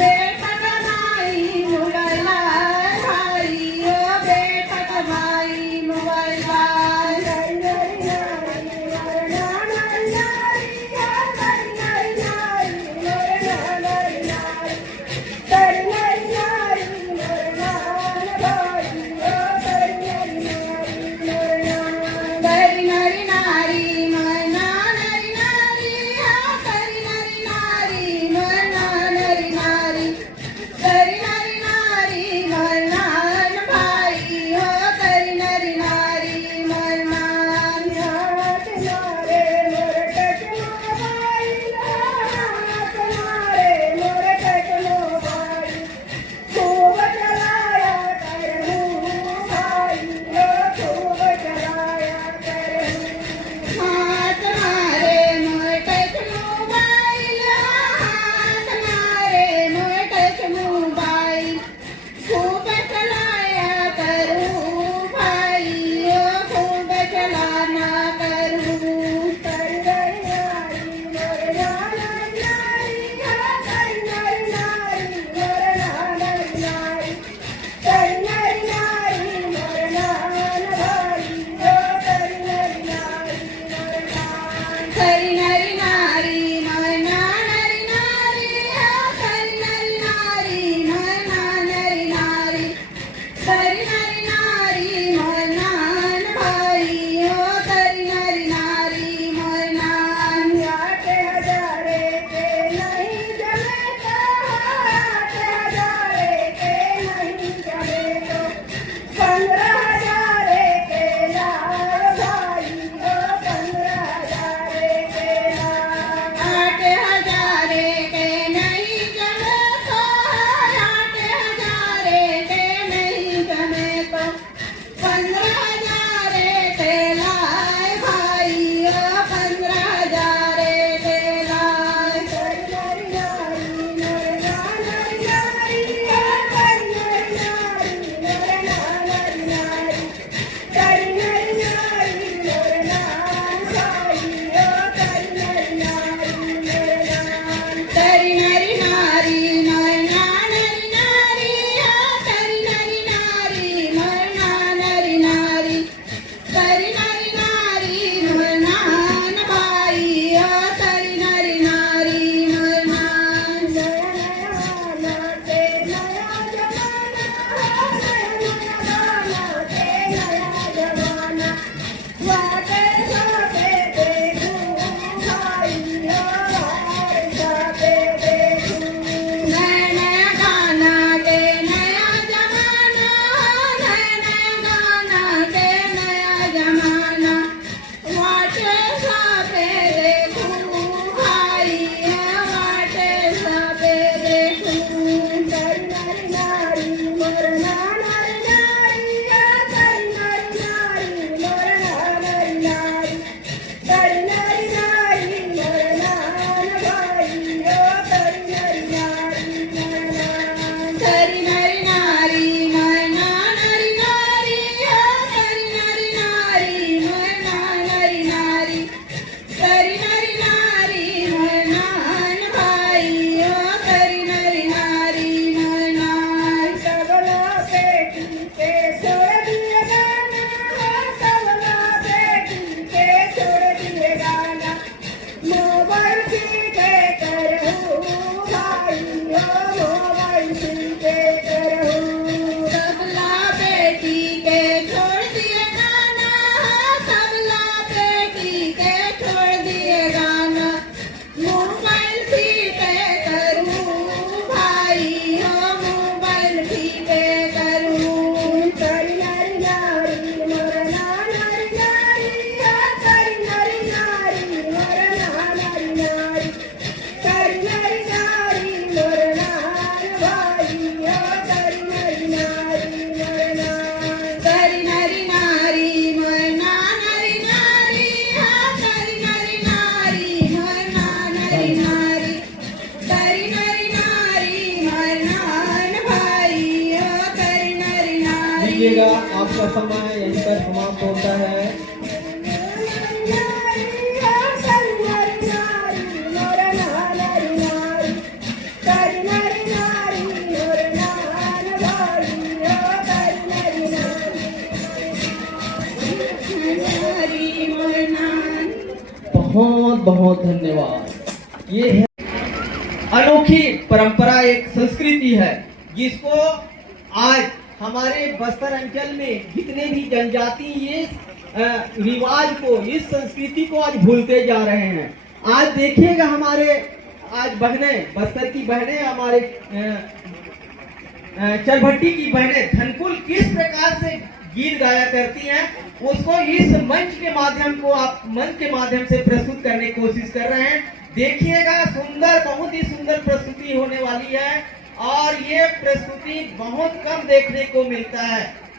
there. शुक्रिया आपका समय यहीं पर समाप्त होता है। बहुत बहुत धन्यवाद। ये है अनोखी परंपरा, एक संस्कृति है, जिसको आज हमारे बस्तर अंचल में जितने भी जनजाति ये रिवाज को, इस संस्कृति को आज भूलते जा रहे हैं। आज देखिएगा हमारे, आज बहने, बस्तर की बहने, हमारे चरभट्टी की बहने, धनकुल किस प्रकार से गीत गाया करती हैं, उसको इस मंच के माध्यम को आप, मंच के माध्यम से प्रस्तुत करने की कोशिश कर रहे हैं। देखिएगा, सुंदर, बहुत ही सुंदर प्रस्तुति होने वाली है। और ये प्रस्तुति बहुत कम देखने को मिलता है।